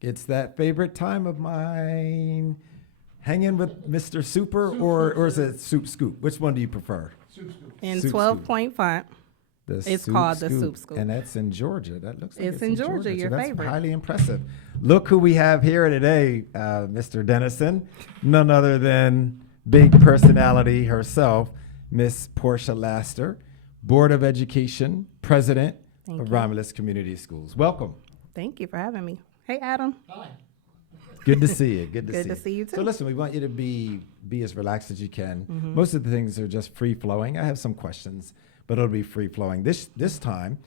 It's that favorite time of mine. Hanging with Mr. Super or is it SupeScoop? Which one do you prefer? SupeScoop. In Soup 12-point font. It's called the SupeScoop. And that's in Georgia. That looks like It's in Georgia, your so that's favorite. highly impressive. Look who we have here today, Mr. Dennison. None other than big personality herself, Miss Porsche Laster, Board of Education President Thank of you. Romulus Community Schools. Welcome. Thank you for having me. Hey, Adam. Hi. Good to see you. Good to Good see to see you, too. So listen, we want you to be as relaxed as you can. Mm-hmm. Most of the things are just free flowing. I have some questions, but it'll be free flowing. This time,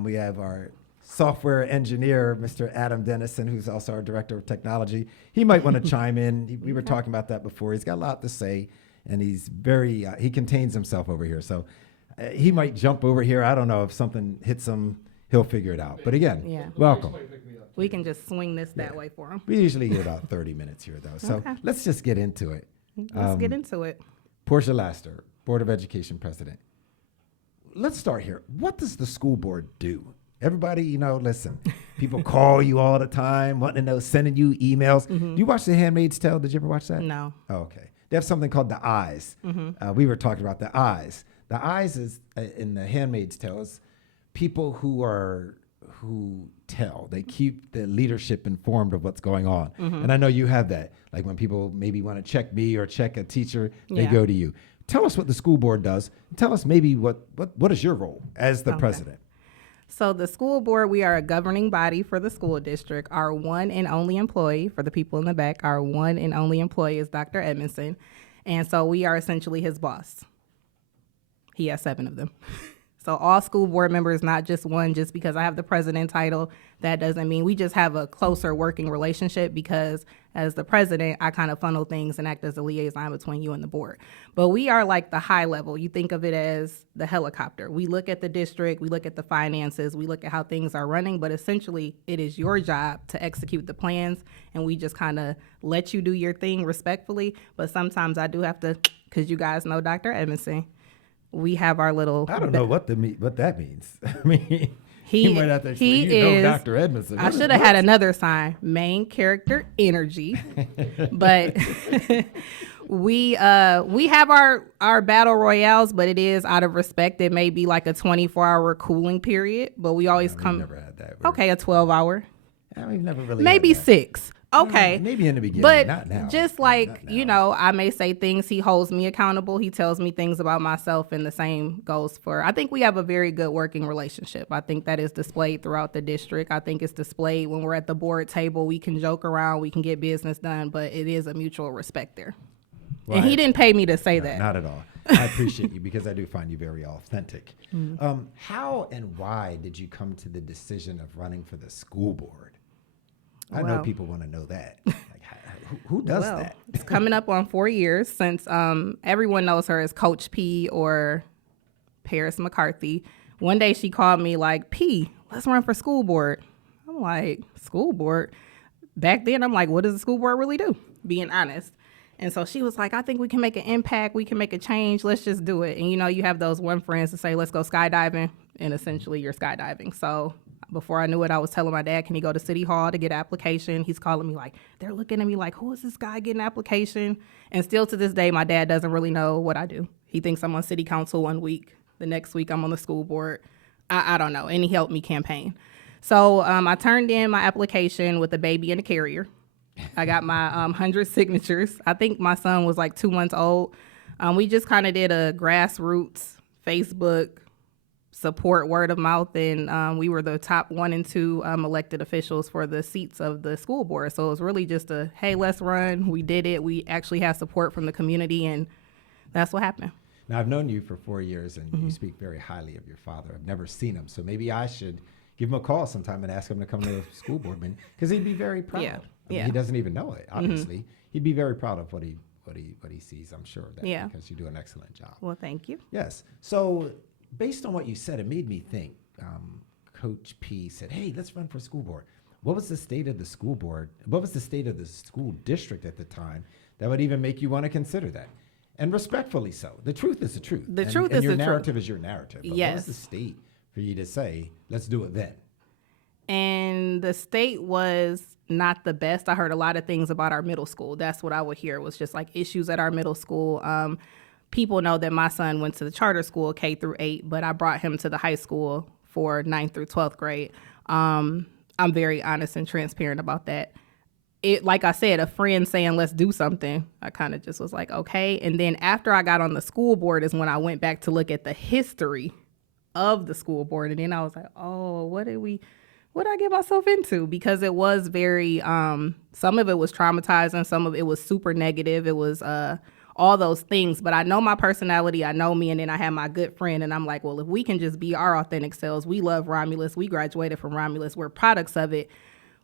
we have our software engineer, Mr. Adam Dennison, who's also our director of technology. He might want to chime in. We were talking about that before. He's got a lot to say, and he's very he contains himself over here. So he might jump over here. I don't know if something hits him. He'll figure it out. But again, Yeah. welcome. We can just swing this that way for him. We usually get about 30 minutes here, though. So Okay. let's just get into it. Let's get into it. Porsche Laster, Board of Education President. Let's start here. What does the school board do? Everybody, listen, people call you all the time, wanting to know, sending you emails. Do you watch The Handmaid's Tale? Did you ever watch that? No. Oh, okay. They have something called the eyes. We were talking about the eyes. The eyes is in The Handmaid's Tale is people who tell. They keep the leadership informed of what's going on. And I know you have that. Like when people maybe want to check me or check a teacher, they Yeah. go to you. Tell us what the school board does. Tell us maybe what is your role as the Okay. president? So the school board, we are a governing body for the school district. Our one and only employee, for the people in the back, our one and only employee is Dr. Edmondson. And so we are essentially his boss. He has 7 of them. So all school board members, not just one, just because I have the president title, that doesn't mean we just have a closer working relationship because as the president, I kind of funnel things and act as a liaison between you and the board. But we are like the high level. You think of it as the helicopter. We look at the district, we look at the finances, we look at how things are running, but essentially it is your job to execute the plans and we just kind of let you do your thing respectfully. But sometimes I do have to, because you guys know Dr. Edmondson. We have our little. I don't know what that means. I mean, He you might have to explain. he is Dr. Edmondson. I should have had another sign, main character energy. But we have our battle royales, but it is out of respect. It may be like a 24-hour cooling period, but we always come. Never had that. Okay, a 12-hour, We've never really. maybe had that. 6. Okay. Maybe in the beginning, But not now. just Not like, now. I may say things, he holds me accountable. He tells me things about myself, and the same goes for, I think we have a very good working relationship. I think that is displayed throughout the district. I think it's displayed when we're at the board table. We can joke around, we can get business done, but it is a mutual respect there. Well, And he didn't pay me to say No, that. Not at all. I appreciate you because I do find you very authentic. Mm-hmm. How and why did you come to the decision of running for the school board? I know Well- people want to know that. Like, who does Well, that? it's coming up on 4 years since everyone knows her as Coach P or Paris McCarthy. One day she called me like, P, let's run for school board. I'm like, school board? Back then, I'm like, what does the school board really do? Being honest. And so she was like, I think we can make an impact. We can make a change. Let's just do it. And, you have those one friends to say, let's go skydiving. And essentially you're skydiving. So before I knew it, I was telling my dad, can he go to City Hall to get an application? He's calling me like, they're looking at me like, who is this guy getting an application? And still to this day, my dad doesn't really know what I do. He thinks I'm on city council one week. The next week I'm on the school board. I don't know. And he helped me campaign. So I turned in my application with a baby in a carrier. I got my 100 signatures. I think my son was like 2 months old. We just kind of did a grassroots Facebook support, word of mouth, and we were the top 1 and 2 elected officials for the seats of the school board. So it was really just a, hey, let's run. We did it. We actually had support from the community, and that's what happened. Now, I've known you for 4 years, and you speak very highly of your father. I've never seen him, so maybe I should give him a call sometime and ask him to come to the school board meeting because he'd be very proud. Yeah, I mean, yeah. he doesn't even know it, obviously. He'd be very proud of what he sees. I'm sure of that Yeah. because you do an excellent job. Well, thank you. Yes. So, based on what you said, it made me think. Coach P said, "Hey, let's run for school board." What was the state of the school board? What was the state of the school district at the time that would even make you want to consider that? And respectfully so. The truth is the truth. The And- truth and is your the truth. narrative is your narrative. But what was Yes. the state for you to say, let's do it then? And the state was, not the best. I heard a lot of things about our middle school. That's what I would hear, was just like issues at our middle school. People know that my son went to the charter school K through 8, but I brought him to the high school for 9th through 12th grade. I'm very honest and transparent about that. It, like I said, a friend saying, let's do something, I kind of just was like, okay. And then after I got on the school board is when I went back to look at the history of the school board. And then I was like, oh, what did I get myself into? Because it was very, some of it was traumatizing. Some of it was super negative. It was all those things. But I know my personality. I know me. And then I have my good friend. And I'm like, well, if we can just be our authentic selves, we love Romulus. We graduated from Romulus. We're products of it.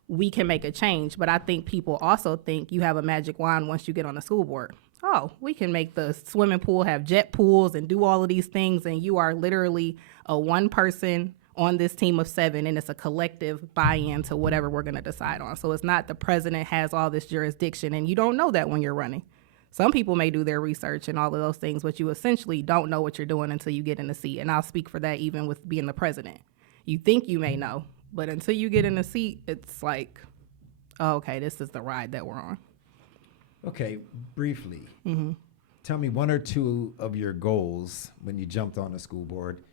We can make a change. But I think people also think you have a magic wand once you get on the school board. Oh, we can make the swimming pool have jet pools and do all of these things. And you are literally a one person on this team of 7, and it's a collective buy-in to whatever we're going to decide on. So it's not the president has all this jurisdiction, and you don't know that when you're running. Some people may do their research and all of those things, but you essentially don't know what you're doing until you get in the seat. And I'll speak for that even with being the president. You think you may know, but until you get in the seat, it's like, oh, okay, this is the ride that we're on. Okay, briefly, tell me 1 or 2 of your goals when you jumped on the school board.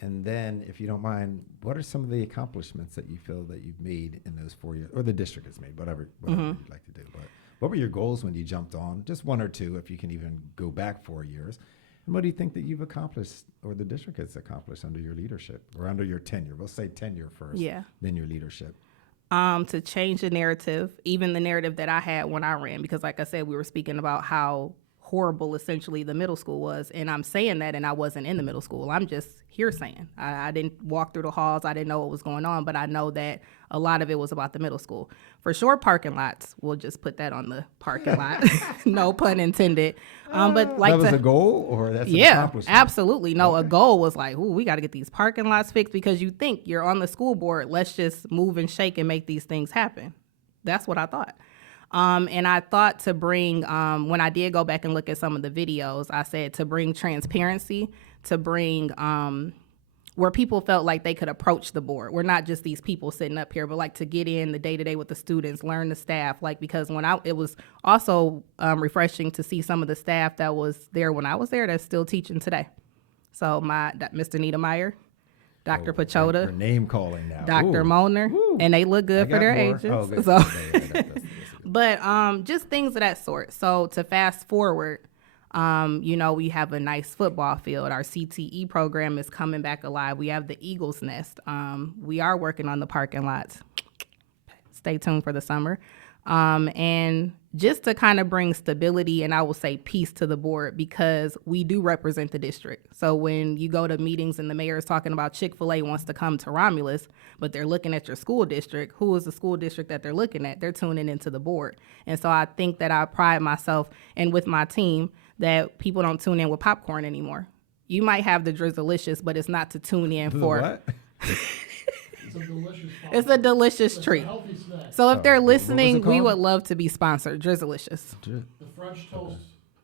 And then, if you don't mind, what are some of the accomplishments that you feel that you've made in those 4 years, or the district has made, whatever you'd like to do. But what were your goals when you jumped on? Just 1 or 2, if you can even go back 4 years. And what do you think that you've accomplished, or the district has accomplished under your leadership, or under your tenure? We'll say tenure first, then your leadership. To change the narrative, even the narrative that I had when I ran, because like I said, we were speaking about how horrible essentially the middle school was, and I'm saying that, and I wasn't in the middle school. I'm just here saying I didn't walk through the halls. I didn't know what was going on, but I know that a lot of it was about the middle school. For sure, parking lots, we'll just put that on the parking lot. No pun intended. But like that was a goal, or that's an accomplishment? Absolutely. No, a goal was like, ooh, we got to get these parking lots fixed, because you think you're on the school board. Let's just move and shake and make these things happen. That's what I thought. And I thought to bring, when I did go back and look at some of the videos, I said to bring transparency, to bring where people felt like they could approach the board. We're not just these people sitting up here, but like to get in the day-to-day with the students, learn the staff. Like, because it was also refreshing to see some of the staff that was there when I was there that's still teaching today. So Mr. Niedermeyer, Dr. Pachota, we're name calling now. Dr. Molnar, and they look good for their ages. Oh, good. So. But just things of that sort. So to fast forward, we have a nice football field. Our CTE program is coming back alive. We have the Eagles Nest. We are working on the parking lots. Stay tuned for the summer. And just to kind of bring stability and I will say peace to the board, because we do represent the district. So when you go to meetings and the mayor is talking about Chick-fil-A wants to come to Romulus, but they're looking at your school district, who is the school district that they're looking at? They're tuning into the board. And so I think that I pride myself, and with my team, that people don't tune in with popcorn anymore. You might have the Drizzlicious, but it's not to tune in for. What? It's a delicious treat. So if they're listening, we would love to be sponsored. Drizzlicious. The French toast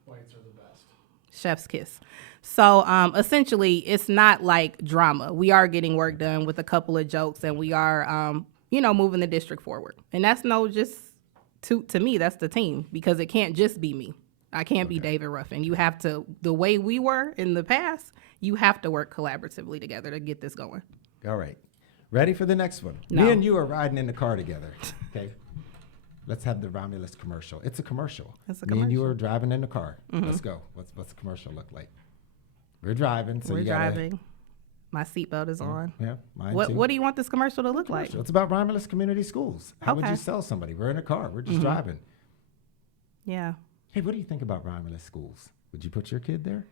bites are the best. Chef's kiss. So essentially, it's not like drama. We are getting work done with a couple of jokes, and we are, moving the district forward. And that's to me, that's the team, because it can't just be me. I can't be David Ruffin. You have to, the way we were in the past, you have to work collaboratively together to get this going. All right. Ready for the next one? No. Me and you are riding in the car together. Okay. Let's have the Romulus commercial. It's a commercial. Me and you are driving in the car. Mm-hmm. Let's go. What's the commercial look like? We're driving. So we're driving. My seatbelt is on. Yeah, mine too. What do you want this commercial to look like? It's about Romulus Community Schools. How would you sell somebody? We're in a car. We're just driving. Yeah. Hey, what do you think about Romulus schools? Would you put your kid there?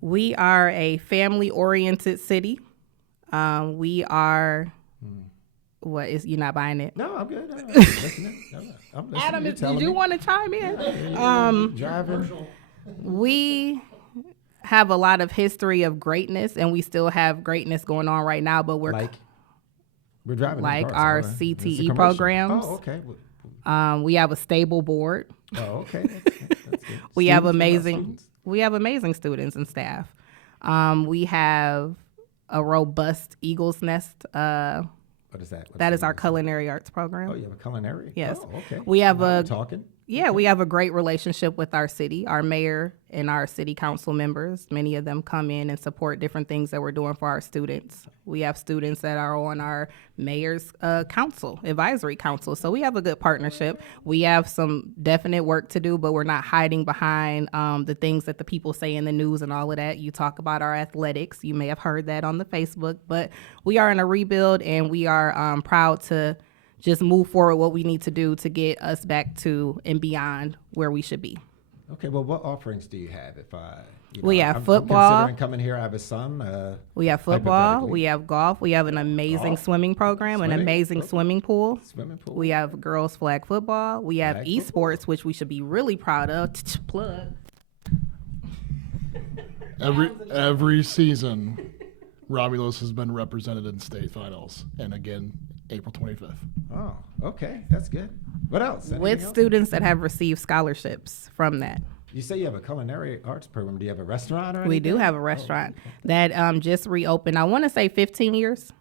We are a family-oriented city. We are. What is, you're not buying it? No, I'm good. I'm listening. I'm listening. Adam, did you want to chime in? Driving. We have a lot of history of greatness, and we still have greatness going on right now. But we're driving like in our cars, CTE programs. Oh, okay. We have a stable board. Oh, okay. That's good. We have amazing students and staff. We have a robust Eagles Nest What is that? What's That the is our reason? culinary arts program. Oh, you have a culinary? Yes. Oh, okay. We have Now we're a- talking. Yeah, we have a great relationship with our city, our mayor, and our city council members. Many of them come in and support different things that we're doing for our students. We have students that are on our mayor's council, advisory council. So we have a good partnership. We have some definite work to do, but we're not hiding behind the things that the people say in the news and all of that. You talk about our athletics. You may have heard that on the Facebook, but we are in a rebuild, and we are proud to just move forward what we need to do to get us back to and beyond where we should be. Okay, well, what offerings do you have? If I, We have I'm football. considering coming here. I have a son. We have football, hypothetically. we have golf, we have an amazing Golf? swimming program, an Swimming? amazing Okay. swimming pool. Swimming pool. We have girls flag football. We have Flag esports, which we should be really proud of. Plug. Every season, Romulus has been represented in state finals, and again, April 25th. Oh, okay, that's good. What else? Anything With else? students that have received scholarships from that. You say you have a culinary arts program. Do you have a restaurant or anything? We do have a restaurant that just reopened. I want to say 15 years.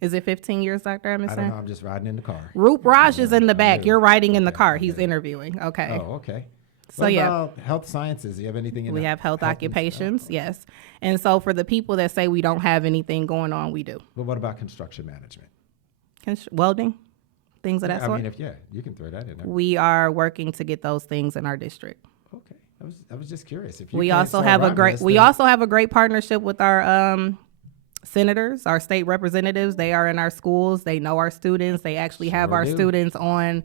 Is it 15 years, Dr. I don't know. Emerson? I'm just riding in the car. Roop Raj is in the I back. do. You're riding in the Okay, car. I He's do. interviewing. Okay. Oh, okay. So, What yeah. about health sciences? Do you have anything in We the have health and occupations, stuff? yes. And so for the people that say we don't have anything going on, we do. But what about construction management? Welding, things of that I sort. mean, you can throw that in there. We are working to get those things in our district. Okay. I was just curious. If you We can't also sell have a Romulus, great then- also have a great partnership with our senators, our state representatives. They are in our schools. They know our students. They actually have Sure our do. students on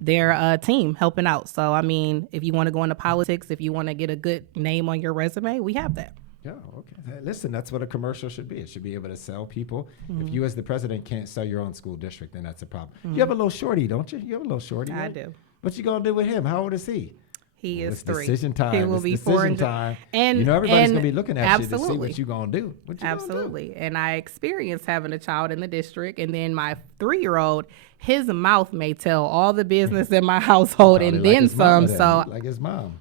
their team helping out. So I mean, if you want to go into politics, if you want to get a good name on your resume, we have that. Yeah, okay. Hey, listen, that's what a commercial should be. It should be able to sell people. Mm-hmm. If you, as the president, can't sell your own school district, then that's a problem. You have a little shorty, don't you? You have a little shorty. I right? do. What you gonna do with him? How old is he? He Well, is it's 3. decision time. He will It's be decision 4 in time. And you know everybody's and gonna be looking at you to see absolutely. what you gonna do. What you gonna do? Absolutely. And I experienced having a child in the district. And then my 3-year-old, his mouth may tell all the business in my household Probably and like then his mama some. then, So like his mom.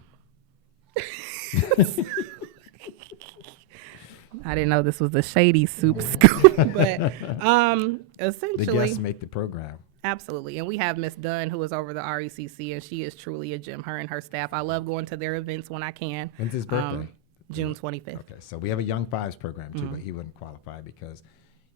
I didn't know this was a shady soup scoop. But The essentially, guests make the program. absolutely. And we have Miss Dunn, who is over the RECC, and she is truly a gem, her and her staff. I love going to their events when I can. When's his birthday? June 25th. Okay, so we have a Young Fives program too, but he wouldn't qualify because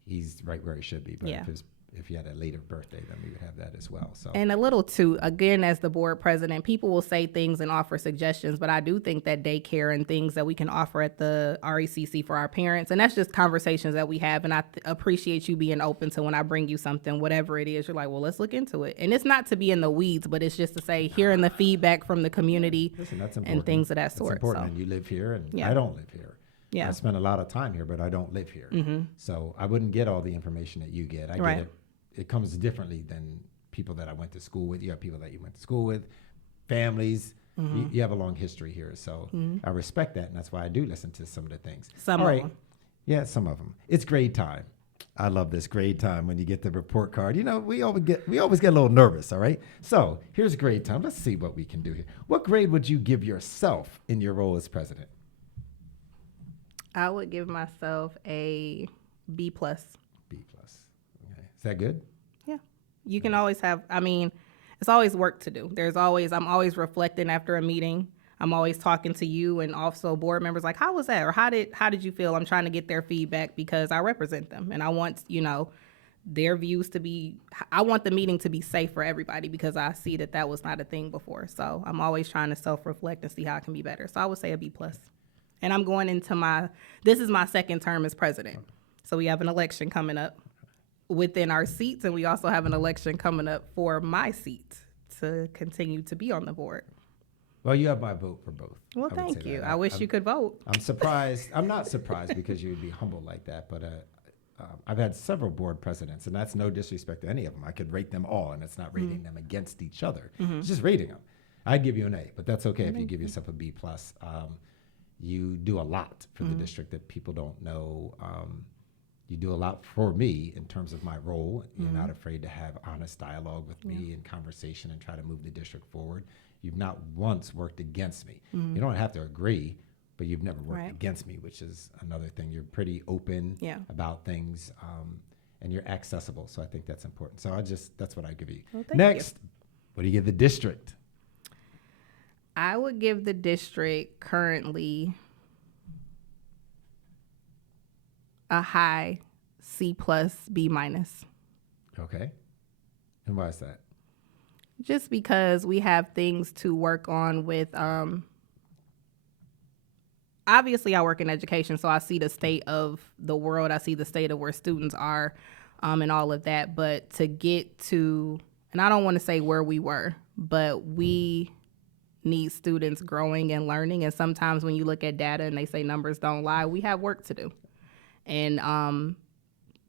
he's right where he should be. But Yeah. if he had a later birthday, then we would have that as well. So And a little too, again, as the board president, people will say things and offer suggestions, but I do think that daycare and things that we can offer at the RECC for our parents, and that's just conversations that we have. And I appreciate you being open to when I bring you something, whatever it is, you're like, well, let's look into it. And it's not to be in the weeds, but it's just to say, hearing the feedback from the community listen, that's important. and things of that That's sort. important. So, And you live here, and Yeah. I don't live here. Yeah. I spend a lot of time here, but I don't live here. So I wouldn't get all the information that you get. I Right. get it. It comes differently than people that I went to school with. You have people that you went to school with, families. You have a long history here. So I respect that, and that's why I do listen to some of the things. Some All of right. them. Yeah, some of them. It's grade time. I love this grade time when you get the report card. You know, we always get a little nervous, all right? So here's grade time. Let's see what we can do here. What grade would you give yourself in your role as president? I would give myself a B plus. B plus. Okay. Is that good? Yeah. You can always have, I mean, it's always work to do. I'm always reflecting after a meeting. I'm always talking to you and also board members like, how was that? Or how did you feel? I'm trying to get their feedback because I represent them and I want, their views to be, I want the meeting to be safe for everybody because I see that was not a thing before. So I'm always trying to self-reflect and see how I can be better. So I would say a B plus. And I'm going into this is my second term as president. So we have an election coming up within our seats, and we also have an election coming up for my seat to continue to be on the board. Well, you have my vote for both. Well, I would thank say you. that. I wish you could vote. I'm surprised. I'm not surprised because you would be humble like that, but I've had several board presidents, and that's no disrespect to any of them. I could rate them all, and it's not rating them against each other. It's just rating them. I'd give you an A, but that's okay if you give yourself a B plus. You do a lot for the district that people don't know. You do a lot for me in terms of my role. You're not afraid to have honest dialogue with me and conversation and try to move the district forward. You've not once worked against me. You don't have to agree, but you've never worked Right. against me, which is another thing. You're pretty open Yeah. about things. and you're accessible. So I think that's important. So that's what I give you. Well, thank Next, what do you give the district? I would give the district currently a high C plus B minus. Okay. And why is that? Just because we have things to work on with, obviously I work in education, so I see the state of the world. I see the state of where students are, and all of that. But to get to, and I don't want to say where we were, but we need students growing and learning. And sometimes when you look at data and they say numbers don't lie, we have work to do. And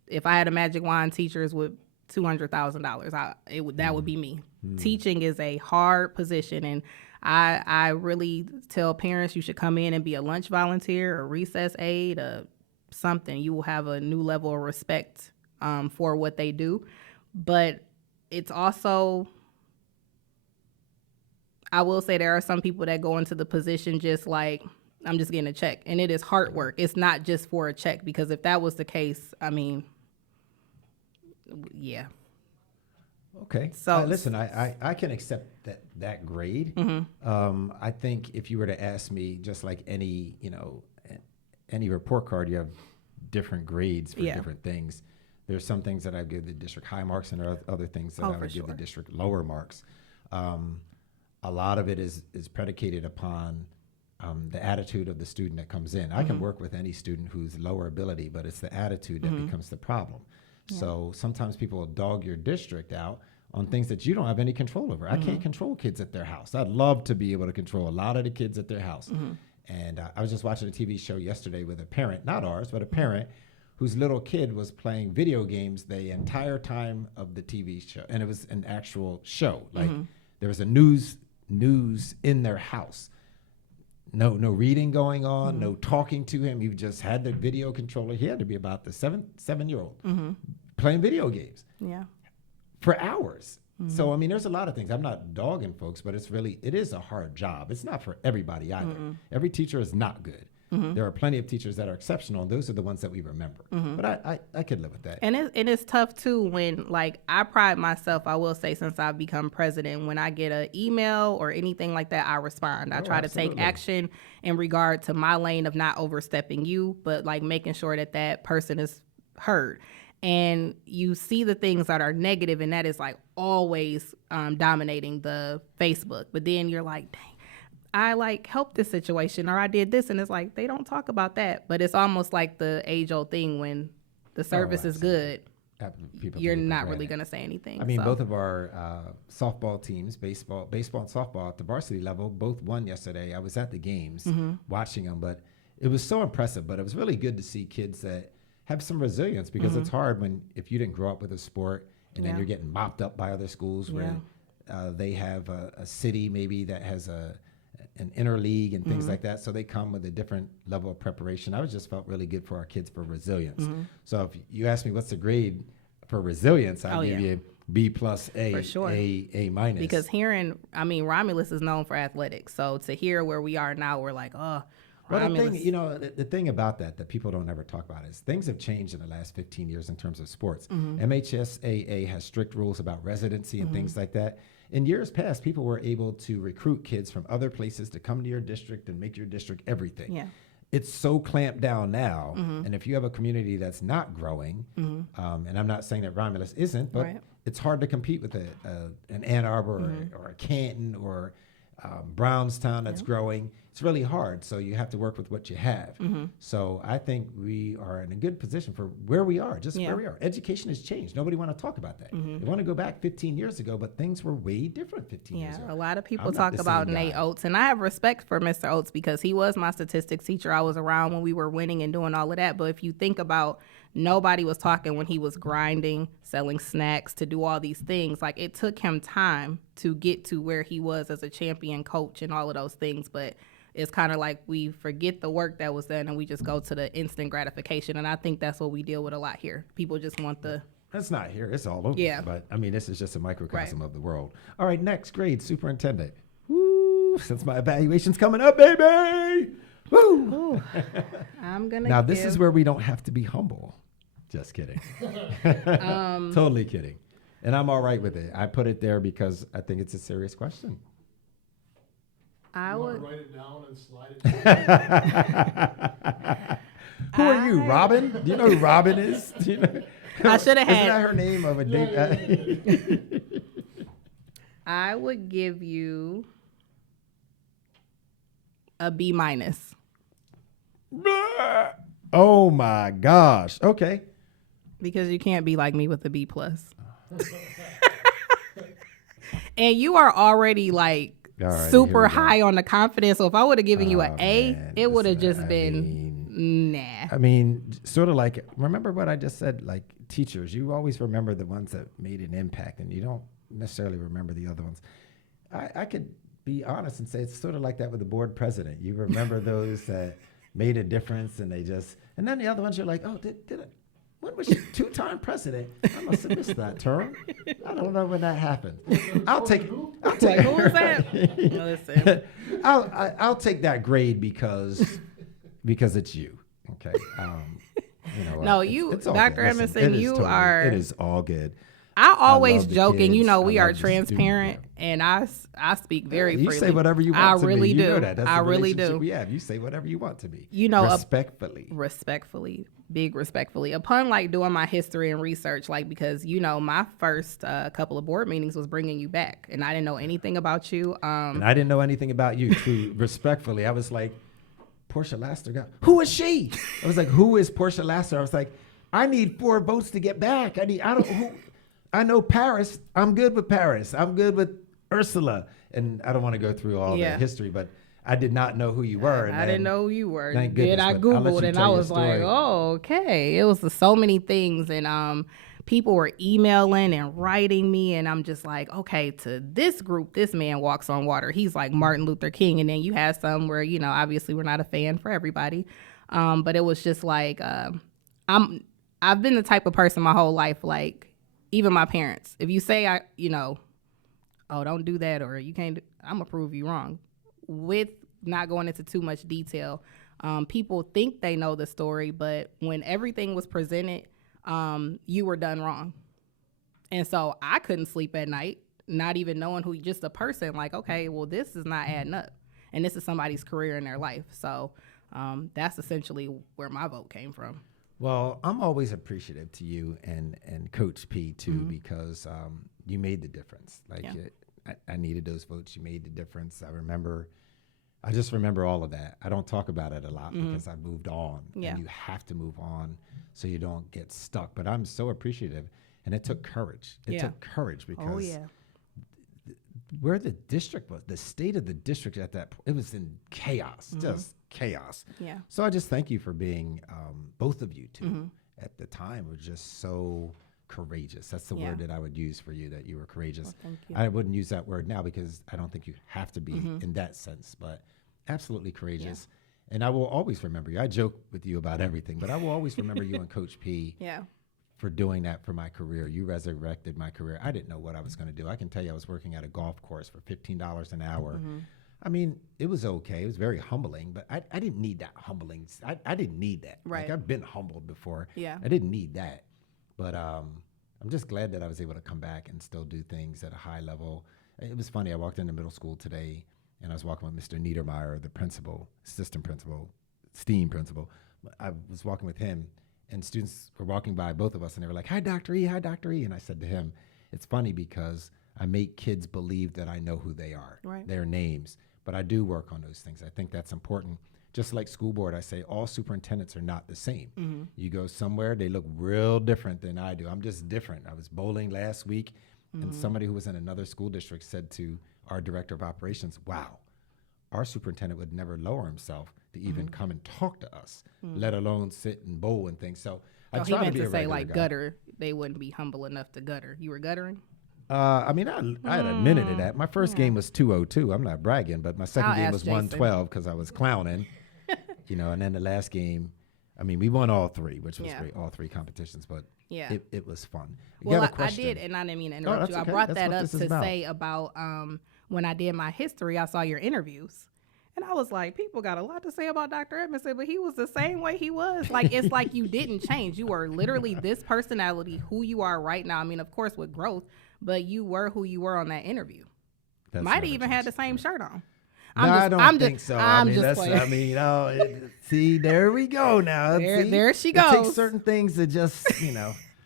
if I had a magic wand, teachers with $200,000, that would be me. Teaching is a hard position, and I really tell parents you should come in and be a lunch volunteer, a recess aide, something. You will have a new level of respect for what they do. But it's also, I will say there are some people that go into the position just like, I'm just getting a check. And it is hard work. It's not just for a check, because if that was the case, I mean, yeah. Okay. So listen, I can accept that grade. I think if you were to ask me, just like any report card, you have different grades for different things. There's some things that I give the district high marks, and there are other things that I would give the district lower marks. A lot of it is predicated upon the attitude of the student that comes in. I can work with any student who's lower ability, but it's the attitude that becomes the problem. Yeah. So sometimes people will dog your district out on things that you don't have any control over. I can't control kids at their house. I'd love to be able to control a lot of the kids at their house. And I was just watching a TV show yesterday with a parent, not ours, but a parent whose little kid was playing video games the entire time of the TV show. And it was an actual show. Like there was a news in their house. No reading going on, no talking to him. He just had the video controller. He had to be about the seven-year-old playing video games for hours. So, I mean, there's a lot of things. I'm not dogging folks, but it is a hard job. It's not for everybody either. Every teacher is not good. There are plenty of teachers that are exceptional, and those are the ones that we remember. But I could live with that. And it's tough, too, when, like, I pride myself, I will say, since I've become president, when I get an email or anything like that, I respond. I try to take action in regard to my lane of not overstepping you, but, like, making sure that person is heard. And you see the things that are negative, and that is, like, always dominating the Facebook. But then you're like, dang, I like helped this situation, or I did this, and it's like they don't talk about that. But it's almost like the age-old thing: when the service is good, you're not really going to say anything. I mean, both of our softball teams, baseball and softball at the varsity level, both won yesterday. I was at the games watching them, but it was so impressive. But it was really good to see kids that have some resilience, because it's hard if you didn't grow up with a sport and then you're getting mopped up by other schools where they have a city maybe that has an interleague and things like that. So they come with a different level of preparation. I just felt really good for our kids for resilience. So if you ask me what's the grade for resilience, I'll give you B plus A, for sure. A minus. Because Romulus is known for athletics. So to hear where we are now, we're like, oh, well, the thing about that people don't ever talk about is things have changed in the last 15 years in terms of sports. MHSAA has strict rules about residency and things like that. In years past, people were able to recruit kids from other places to come to your district and make your district everything. Yeah. It's so clamped down now. And if you have a community that's not growing, and I'm not saying that Romulus isn't, but it's hard to compete with an Ann Arbor or a Canton or Brownstown that's growing. It's really hard. So you have to work with what you have. So I think we are in a good position for where we are, where we are. Education has changed. Nobody want to talk about that. They want to go back 15 years ago, but things were way different 15 years ago. A lot of people talk about Nate Oates, and I have respect for Mr. Oates because he was my statistics teacher. I was around when we were winning and doing all of that. But if you think about, nobody was talking when he was grinding, selling snacks, to do all these things. Like, it took him time to get to where he was as a champion coach and all of those things. But it's kind of like we forget the work that was done and we just go to the instant gratification. And I think that's what we deal with a lot here. People just want the... That's not here. It's all over. Yeah. But, I mean, this is just a microcosm of the world. All right, next grade, superintendent. Woo! Since my evaluation's coming up, baby! Woo! I'm going to Now, this is where we don't have to be humble. Just kidding. Totally kidding. And I'm all right with it. I put it there because I think it's a serious question. I You want would. to write it down and slide it? Who are you, Robin? Do you know who Robin is? Do you know? I should have Isn't had. that her name of a date? I would give you a B minus. Oh my gosh. Okay. Because you can't be like me with a B plus. And you are already like All right, here super we go. high on the confidence. So if I would have given you an Oh, A, man. it would have Listen, just I been nah. I mean, sort of like, remember what I just said, like teachers, you always remember the ones that made an impact and you don't necessarily remember the other ones. I could be honest and say it's sort of like that with the board president. You remember those that made a difference and and then the other ones you're like, oh, did it? When was she 2-time president? I must have missed that term. I don't know when that happened. I'll take Like, who was that? Listen. I'll take that grade because it's you. Okay. No, it's all Dr. good. Listen, Emerson, it is you totally- are- It is all good. I always love the joke, and you kids. know I we are love the student, transparent, and I speak very You freely. say whatever you want I to really me. do. You know that. That's I the really relationship do. we have. You say whatever you want to me. You know, respectfully. big respectfully. Upon like doing my history and research, like because my first couple of board meetings was bringing you back, and I didn't know anything about you. And I didn't know anything about you. Too respectfully, I was like, Porsche Laster. Who is she? I was like, who is Porsche Laster? I was like, I need 4 votes to get back. I know Paris. I'm good with Paris. I'm good with Ursula. And I don't want to go through all the history, but I did not know who you were. And I didn't know who you were. Thank Then goodness, I but I'll let Googled you and tell I your was like, story. oh, okay. It was so many things. And people were emailing and writing me. And I'm just like, okay, to this group, this man walks on water. He's like Martin Luther King. And then you have some where, obviously we're not a fan for everybody. But it was just like, I've been the type of person my whole life, like even my parents, if you say oh, don't do that, or you can't, I'm gonna prove you wrong. With not going into too much detail, people think they know the story, but when everything was presented, you were done wrong. And so I couldn't sleep at night, not even knowing who, just a person, like, okay, well, this is not adding up. And this is somebody's career in their life. So that's essentially where my vote came from. Well, I'm always appreciative to you and Coach P too, because you made the difference. Like I needed those votes. You made the difference. I just remember all of that. I don't talk about it a lot because I moved on. Yeah. And you have to move on so you don't get stuck. But I'm so appreciative. And it took courage. It took courage because where the district was, the state of the district at that point, it was in chaos, just chaos. Yeah. So I just thank you for being, both of you two at the time were just so courageous. That's the word that I would use for you, that you were courageous. Well, thank you. I wouldn't use that word now because I don't think you have to be in that sense, but absolutely courageous. And I will always remember you. I joke with you about everything, but I will always remember you and Coach P for doing that for my career. You resurrected my career. I didn't know what I was going to do. I can tell you I was working at a golf course for $15 an hour. I mean, it was okay. It was very humbling, but I didn't need that humbling. I didn't need that. Right. Like, I've been humbled before. Yeah. I didn't need that. But I'm just glad that I was able to come back and still do things at a high level. It was funny. I walked into middle school today, and I was walking with Mr. Niedermeyer, the principal, assistant principal, STEAM principal. I was walking with him, and students were walking by both of us, and they were like, hi, Dr. E, hi, Dr. E. And I said to him, it's funny because I make kids believe that I know who they are, their names. But I do work on those things. I think that's important. Just like school board, I say all superintendents are not the same. You go somewhere, they look real different than I do. I'm just different. I was bowling last week, and somebody who was in another school district said to our director of operations, wow, our superintendent would never lower himself to even come and talk to us, let alone sit and bowl and things. So I he try to meant be to a say regular like guy. gutter. They wouldn't be humble enough to gutter. You were guttering? I mean, I had a minute of that. My first game was 202. I'm not bragging, but my second I'll game ask was Jason. 112 because I was clowning, and then the last game, I mean, we won all three, which was great, all three competitions, but it was fun. You Well, got a I question? did, and I didn't mean to interrupt you. that's I okay. brought That's that what up this is to about. say about when I did my history, I saw your interviews. And I was like, people got a lot to say about Dr. Edmondson, but he was the same way he was. Like, it's like you didn't change. You were literally this personality, who you are right now. I mean, of course, with growth, but you were who you were on that interview. That's Might have never even had the changed. same shirt on. No, I don't think so. I mean, just playing. See, there we go now. There she It takes goes. certain things to just, I'm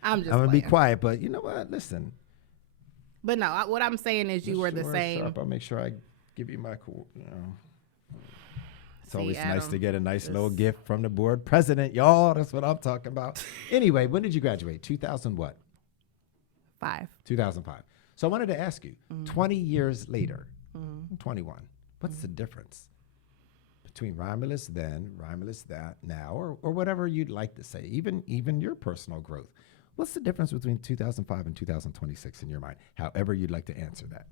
I'm going to be playing. quiet, but you know what? Listen. But no, what I'm saying is you were the same. Sharp. I'll make sure I give you my cool, It's See, always nice Adam, to get a nice this- little gift from the board president, y'all. That's what I'm talking about. Anyway, when did you graduate? 2000 what? 5. 2005. So I wanted to ask you, 20 years later, 21, what's the difference between Romulus then, Romulus that now, or whatever you'd like to say, even your personal growth? What's the difference between 2005 and 2026 in your mind? However you'd like to answer that.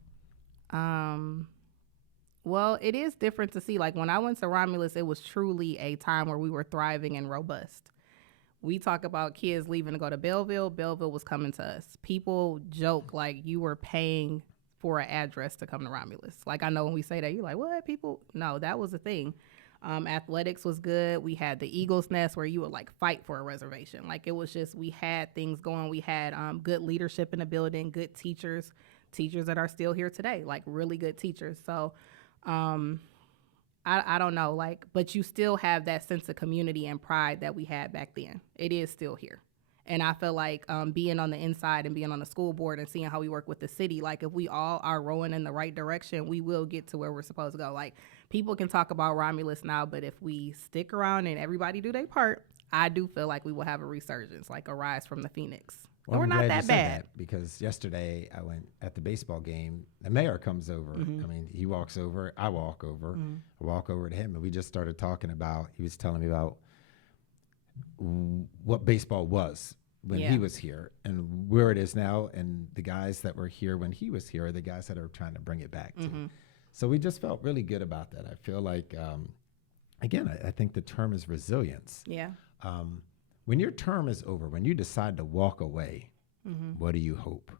Well, it is different to see. Like when I went to Romulus, it was truly a time where we were thriving and robust. We talk about kids leaving to go to Belleville. Belleville was coming to us. People joke like you were paying for an address to come to Romulus. Like I know when we say that, you're like, what? People? No, that was a thing. Athletics was good. We had the Eagles Nest where you would like fight for a reservation. Like it was just, we had things going. We had good leadership in the building, good teachers that are still here today, like really good teachers. So I don't know, like, but you still have that sense of community and pride that we had back then. It is still here. And I feel like being on the inside and being on the school board and seeing how we work with the city, like if we all are rowing in the right direction, we will get to where we're supposed to go. Like people can talk about Romulus now, but if we stick around and everybody do their part, I do feel like we will have a resurgence, like a rise from the Phoenix. Well, And we're I'm not glad you that said bad. that, because yesterday I went at the baseball game. The mayor comes over. Mm-hmm. I mean, he walks over. I walk over. I walk over to him, and we just started talking about. He was telling me about what baseball was when Yeah. he was here and where it is now. And the guys that were here when he was here are the guys that are trying to bring it back to. Mm-hmm. So we just felt really good about that. I feel like, again, I think the term is resilience. Yeah. When your term is over, when you decide to walk away, Mm-hmm. what do you hope?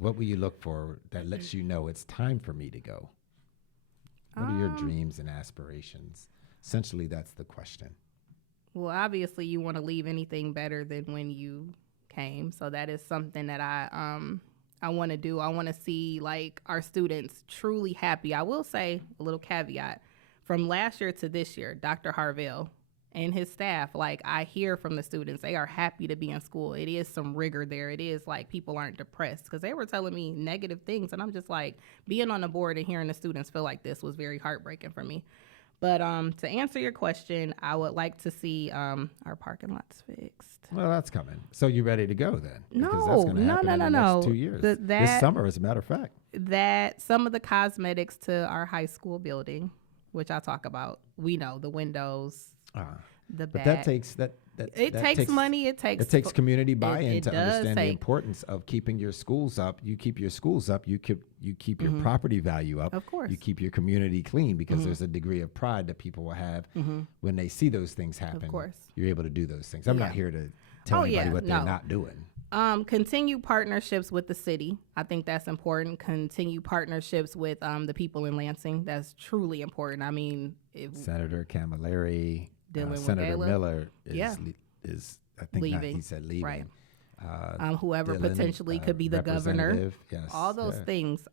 What will you look for that lets you know it's time for me to go? What are your dreams and aspirations? Essentially, that's the question. Well, obviously, you want to leave anything better than when you came. So that is something that I want to do. I want to see like our students truly happy. I will say a little caveat from last year to this year, Dr. Harvell and his staff, like I hear from the students, they are happy to be in school. It is some rigor there. It is like people aren't depressed because they were telling me negative things. And I'm just like, being on the board and hearing the students feel like this was very heartbreaking for me. But to answer your question, I would like to see our parking lots fixed. Well, that's coming. So you ready to go then? Because that's No, gonna no, happen no, in no, the no. next 2 years. This This summer, as a matter of fact. That some of the cosmetics to our high school building, which I talk about, we know the windows, the But back. that takes It takes money. It takes community buy-in it to does understand the take- importance of keeping your schools up. You keep your schools up. You keep your property value up. Of course. You keep your community clean because there's a degree of pride that people will have when they see those things happen. course. You're able to do those things. I'm not Yeah. here to tell Oh, anybody yeah, what they're no. not doing. Continue partnerships with the city. I think that's important. Continue partnerships with the people in Lansing. That's truly important. I mean, if Senator Camilleri, Dylan Senator Wagala. Miller Yeah. is I think not, Leaving. he said leaving. Right. whoever Dylan, potentially could be the governor. representative, yes, All those yeah. things.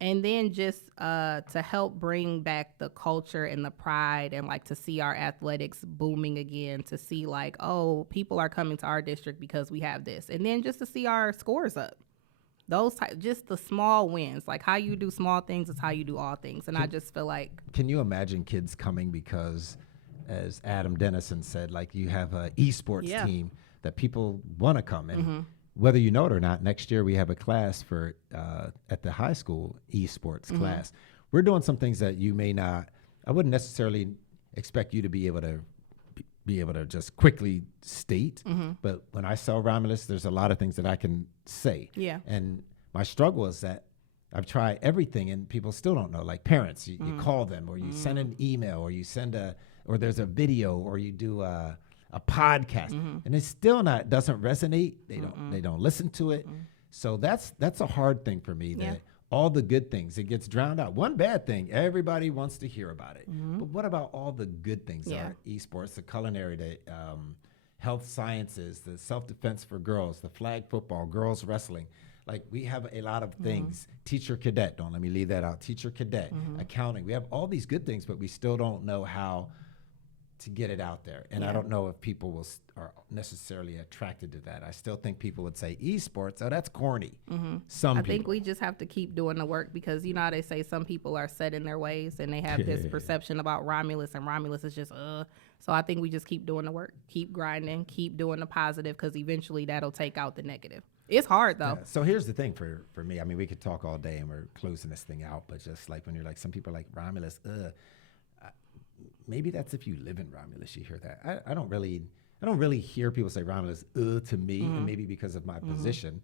And then just to help bring back the culture and the pride and like to see our athletics booming again, to see like, oh, people are coming to our district because we have this. And then just to see our scores up. Just the small wins, like how you do small things is how you do all things. And I just feel like, Can you imagine kids coming because, as Adam Dennison said, like you have a esports Yeah. team that people want to come in, whether you know it or not. Next year we have a class for at the high school esports class. We're doing some things that you may not. I wouldn't necessarily expect you to be able to just quickly state. But when I sell Romulus, there's a lot of things that I can say. Yeah. And my struggle is that I've tried everything and people still don't know. Like parents, you call them or you send an email or you or there's a video or you do a podcast and it's still doesn't resonate. They don't listen to it. So that's a hard thing for me that all the good things. It gets drowned out. One bad thing, everybody wants to hear about it. Mm-hmm. But what about all the good things? Yeah. Our esports, the culinary, the health sciences, the self-defense for girls, the flag football, girls wrestling. Like, we have a lot of things. Teacher cadet, don't let me leave that out. Teacher cadet, accounting. We have all these good things, but we still don't know how to get it out there. And I don't know if people are necessarily attracted to that. I still think people would say esports, oh, that's corny. Some I people. think we just have to keep doing the work, because you know how they say some people are set in their ways and they have this perception about Romulus, and Romulus is just So I think we just keep doing the work, keep grinding, keep doing the positive, because eventually that'll take out the negative. It's hard though. Yeah. So here's the thing for me. I mean, we could talk all day and we're closing this thing out, but just like when you're like, some people are like Romulus, maybe that's if you live in Romulus, you hear that. I don't really hear people say Romulus to me, and maybe because of my position.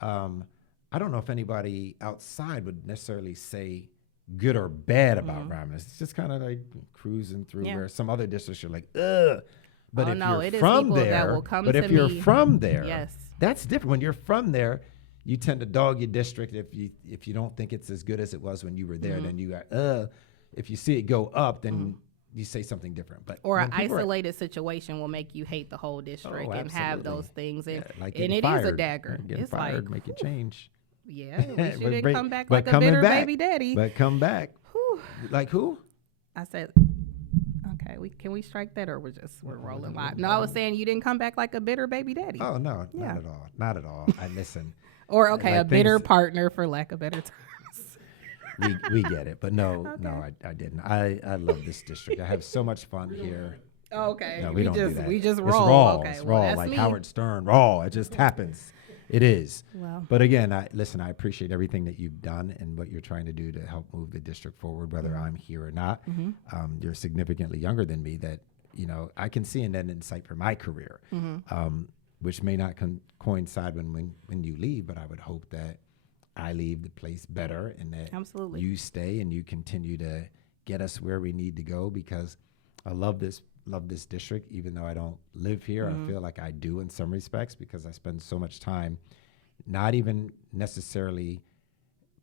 I don't know if anybody outside would necessarily say good or bad about Romulus. It's just kind of like cruising through where some other districts are like, ugh. But Oh, if no, you're it is from people that there, will come but to if you're me. from there, Yes. that's different. When you're from there, you tend to dog your district if you don't think it's as good as it was when you were there. Then you got if you see it go up, then you say something different. But Or an when people are- isolated situation will make you hate the whole district and have absolutely. those things. And, like and getting it is a fired. dagger. Getting It's fired, like, make you change. yeah, at least you But didn't come back but like a coming bitter back, baby daddy. But come back. Whew. Like who? I said, okay, can we strike that, or we're rolling live? No, I was saying you didn't come back like a bitter baby daddy. Oh no, Yeah. not at all. Not at all. I listen. Or okay, like a bitter things- partner, for lack of better terms. we get it, but no, I didn't. I love this district. I have so much fun here. Okay, No, we don't do that. We just It's roll. raw. Okay, It's well, raw, that's like me. Howard Stern. Raw. It just happens. It is. Well. But again, I appreciate everything that you've done and what you're trying to do to help move the district forward, whether I'm here or not. You're significantly younger than me. That I can see an end in sight for my career, which may not coincide when you leave. But I would hope that I leave the place better, and that Absolutely. you stay and you continue to get us where we need to go, because I love this district. Even though I don't live here, I feel like I do in some respects, because I spend so much time not even necessarily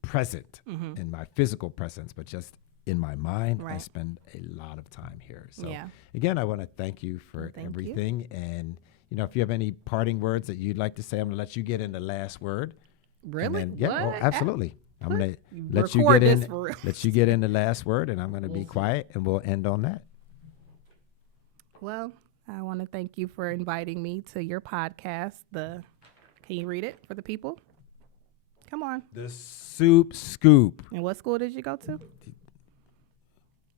present in my physical presence, but just in my mind. I Right. spend a lot of time here. So Yeah. again, I want to thank you for Thank you. everything. And if you have any parting words that you'd like to say, I'm going to let you get in the last word. Really? And then, yeah, What? well, absolutely. I'm going to let you Record get this in. for real. Let you get in the last word, and I'm going to be quiet, and we'll end on that. Well, I want to thank you for inviting me to your podcast. Can you read it for the people? Come on. The SupeScoop. And what school did you go to?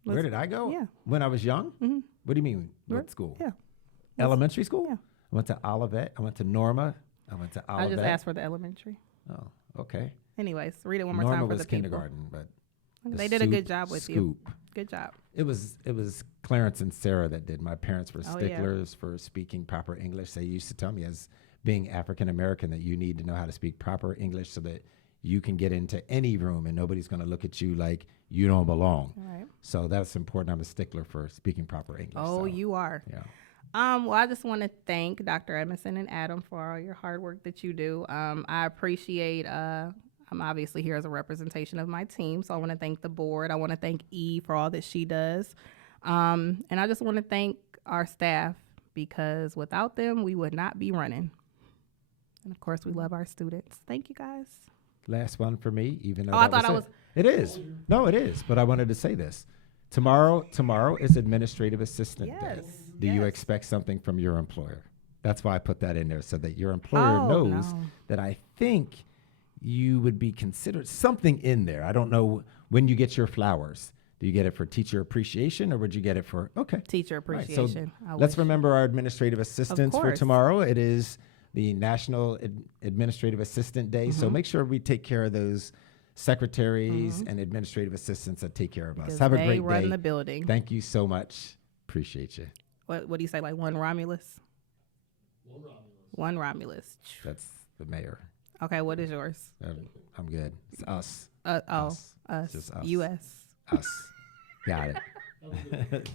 Where did I go? Yeah. When I was young? Mhm. What do you mean? Where- What school? Yeah. Elementary school? Yeah. I went to Olivet. I went to Norma. I went to I Olivet. just asked for the elementary. Oh, okay. Anyways, read it one more Norma time for was the people. kindergarten, but the They did a good job with you. Scoop. Good job. It was Clarence and Sarah that did. My parents were Oh, yeah. sticklers for speaking proper English. They used to tell me, as being African American, that you need to know how to speak proper English so that you can get into any room and nobody's going to look at you like you don't belong. All right. So that's important. I'm a stickler for speaking proper English. Oh, so, you are. Yeah. Well, I just want to thank Dr. Edmondson and Adam for all your hard work that you do. I appreciate, I'm obviously here as a representation of my team, so I want to thank the board. I want to thank E for all that she does. And I just want to thank our staff, because without them, we would not be running. And of course, we love our students. Thank you, guys. Last one for me, even though Oh, I that thought I it. It is. No, it is. But I wanted to say this. Tomorrow is Administrative Assistant Day. Yes. Do you yes. expect something from your employer? That's why I put that in there, so that your employer Oh, knows no. that I think you would be considered something in there. I don't know when you get your flowers. Do you get it for teacher appreciation, or would you get it for, okay. Teacher Right, appreciation. so I let's wish. remember our administrative assistants for course. tomorrow. It is the National Administrative Assistant Day. Mm-hmm. So make sure we take care of those secretaries and administrative assistants that take care of us. Because Have a they great run day. the building. Thank you so much. Appreciate you. What do you say, like one Romulus? One Romulus. That's the mayor. Okay, what is yours? I'm good. It's us. Us. Us. Just us. U.S. Us. Got it.